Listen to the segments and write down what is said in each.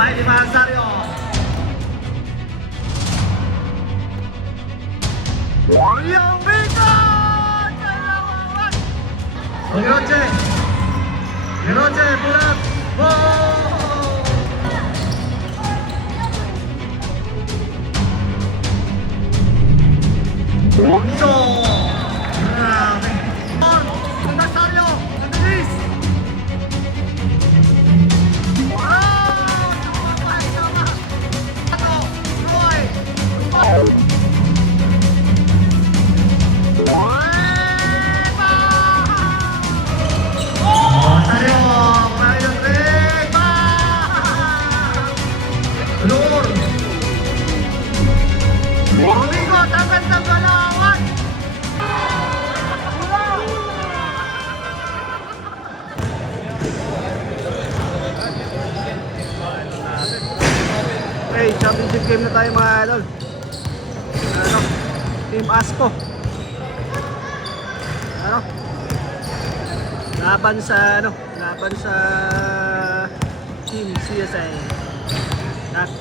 Bahay ni Masario. Yung bigot! Kalawawan! Giroche! Giroche, pull-up! Bonso! Grabe! Ang Masario! Ang bilis! Okay, championship game na tayo mga idol. Ano? Team Asco. Ano? Laban sa Team CSI.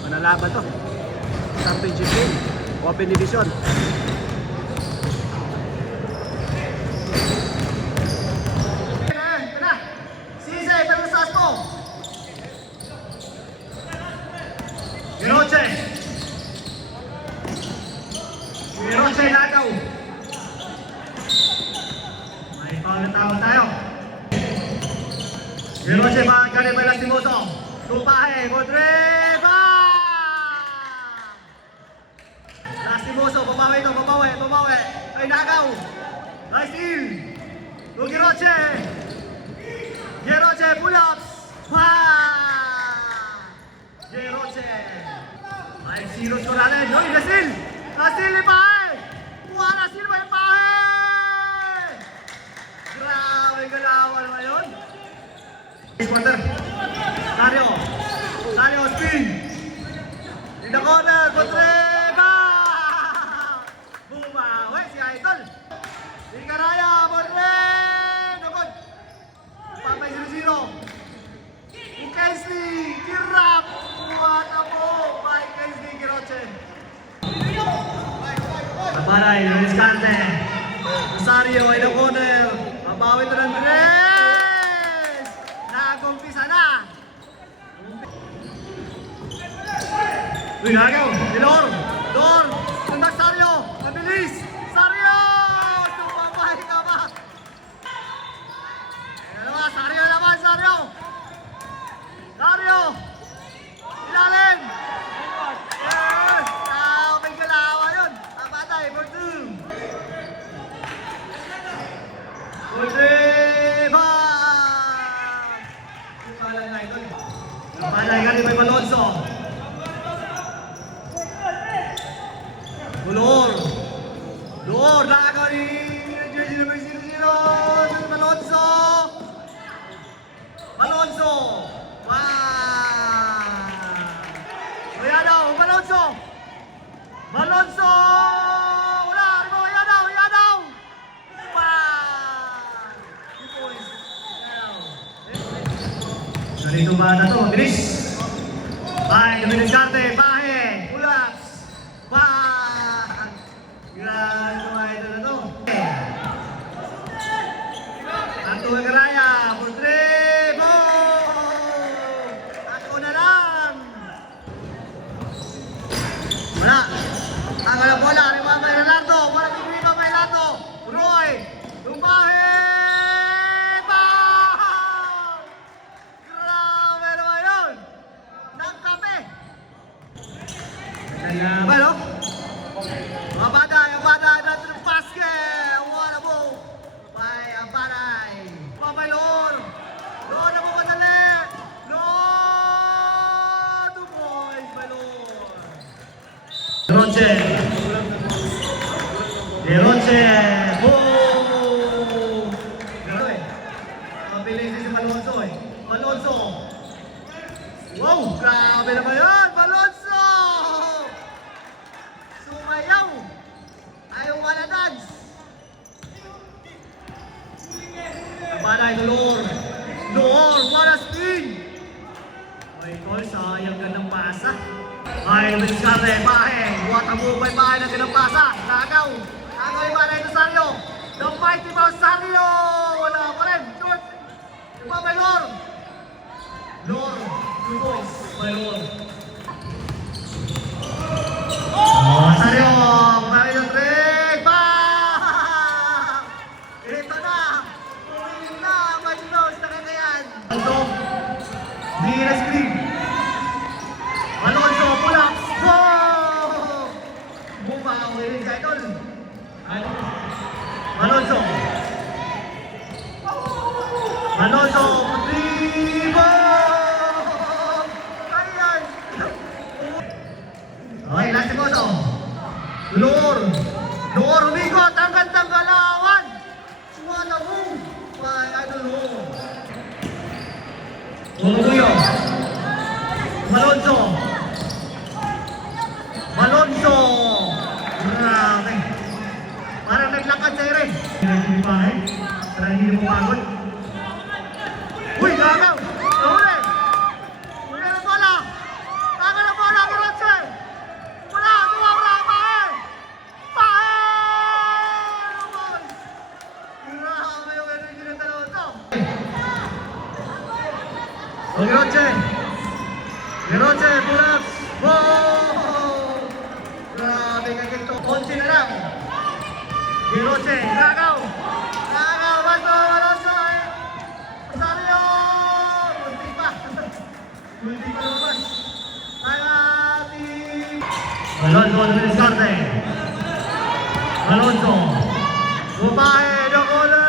Manalaban to. Championship game, Open Division. CSI versus Asco. Giroche! Giroche nagaw! May foul na tawag tayo. Giroche makakali may lastimoso. Tumpahe, Modreva! Lastimoso, babawi ito, babawi. Ay nagaw! Nice steal! Giroche! Giroche, pull-ups! Giroche! Ay, zero score natin. Uy, nasil! Nasil ni Pahe! Kuha nasil ba yung Pahe? Grabe galawan naman yun. Quarter. Sario, spin! In the corner, Bontreva! Bumawi si Idol. Di Karaya, Bontre! Nagod! Papay 0-0. Kaisley, Kirap! What a move by Kaisley Giroche. Tabaray, Luis Cante. Rosario in the corner. Mabawi ito ng tres. Nagumpisa na. Uy, nagaw. Dor. Tundak Sario. Mabilis. Sario! Tumabay ka ba? Sario naman, Sario. Dario! Ilalim! Yes! May galawa yun! Tabatay, Bordu! Bordu! Tumalan na ito. Tabatay ka rin may Malonzo. Lord! Nakagawa ni Jersey number 0-0! Malonzo! Malonzo! Wala! Yadaw! Ganito ba na to? Bilis! Bahay, Dominic Carte, Bahe, Ulas, Grabe mga ito na to. Antuan Karaya, Portrebo! Ako na lang! Wala! Tanggal ang bola, Rima Mayralando, walang Rima Mayralando, Roy, Tumbahe, bang! Grabe naman yun! Nagkape! Kaya ba, no? Ang baday, natin ng basket! What a move! By ang baday! Papaylor! Lord na mo madali! Lord! Two boys, my Lord! Giroche! Boom! Grabe! Mabilis si Malonzo eh. Malonzo! Wow! Grabe naman yan! Malonzo! Sumayaw! Ayaw wala dance! Kabanay, Lord! What a spin! Ay, Michael, sayang ganang pasa. Ay, Rizcarde, Bahe. Buhat ang buhay Bahe ng ganang pasa. Nagaw. Nagaw yung Bahe ng Rosario. The mighty Rosario. Wala pa rin. Short. Iba by Lor. Lor. Lubos. By Lor. Rosario. Marami ng break. Bang! Ito na. Umiling na. Majinos. Nakakayan. Ito. Mira screen. Alonso, pull up. Wow! Bumawi rin sa idol. Alonso. Alonso, Tribo! Ayan! Okay, last boto. Lor. Lor, umigot. Ang gandang galawan. Swala mo. Idol mo. Tumuyo. Malonzo. Malonzo. Grabe. Parang naglakad sa ere. Hindi pa eh. Parang hindi mo pagod. Uy, gagaw. Nahuli. Huli na bola. Taga na bola. Malonzo. Wala. Wala. Pahe. Pahe. Naman. Grabe yung energy ng dalawa to. Ogiroche. Giroche, pull-ups! Wow! Grabe ka ganito. Konti na lang. Giroche, Nagaw! Nagaw, bato, Alonso! Rosario! Munti pa. Munti pa lumabas. Team! Alonso, Rizcarde. Alonso. Bumahe, Dokole!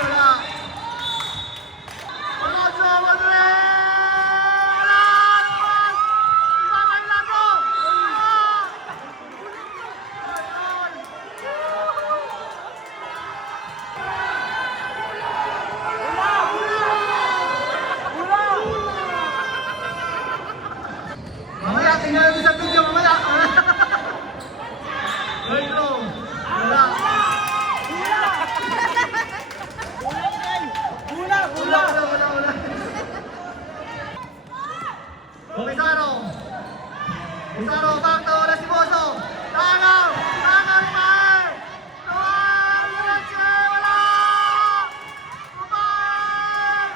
Wala. Alonso, Madre! Mamaya, tingnan mo sa video, mamaya. Wait lang. Wala. Wala. Pizarro. Pizarro, back to wala si Boso. Tagaw. Tagaw ni Bahe. Diretso, wala. Bahe.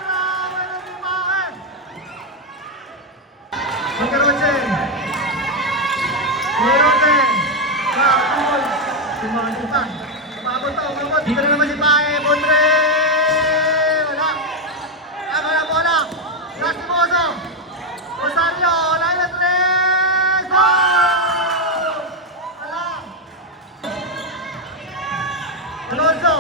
Grabe na si Bahe. Magkaroche. Magkaroche. Kakul. Sumagutan. Sumabot to. Umabot. Dito na naman si Bahe. Bondre. Wala. Aga na bola. Last si Boso. Rosario. Line at tres. Goal! Wala. Alonso.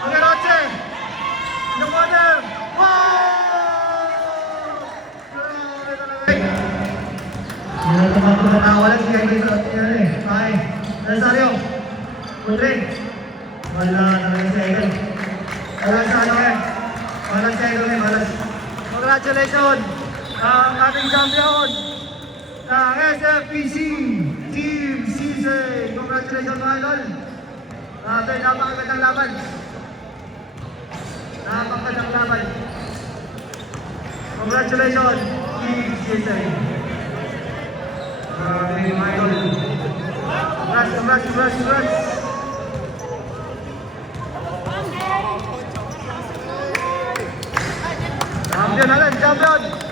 Magkaroche. In the corner. Wow! Walang siya kayo sa atin eh. Ay, Rosario. Pudrin. Wala talaga si Eagle. Walang sa ano eh. Walang si Eagle eh. Walang. Congratulations ang ating champion ng SFPC Team CC. Congratulations mga idol. Grabe, napakagandang laban. Napakagandang laban. Congratulations Team CC. Grabe mga idol. Congrats. Champion natin, champion!